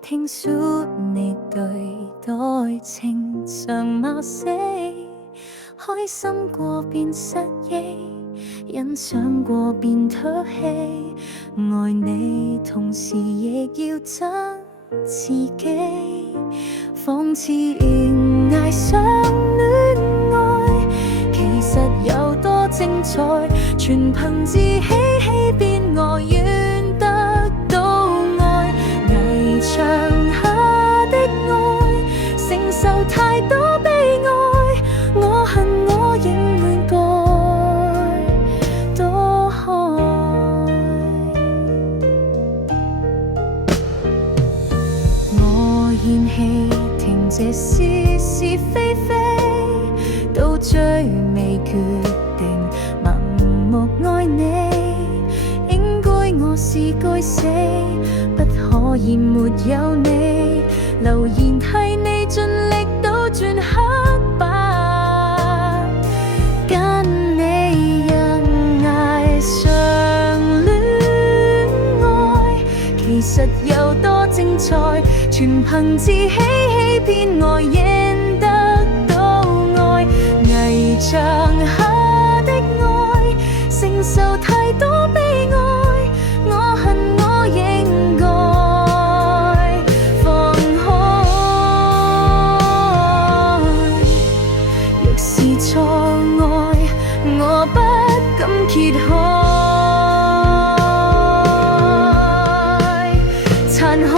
聽說你對待情長罵死，開心過便失憶，欣賞過便唾棄，愛你同時亦要憎自己，仿似懸崖上戀愛，其實有多精彩，全憑自欺欺騙我願得到愛，危牆下的愛承受太多悲哀，我恨我仍願該躲開，我厭棄停這是是非非，到最未決定盲目愛你，應該我是該死，不可以沒有你，留言替你盡力倒轉黑白，跟你人崖上戀愛，其實有多精彩，全憑自欺欺騙我贏得到愛，危牆下的愛承受太多悲哀，我恨我應該放開，若是錯愛我不敢揭開，殘酷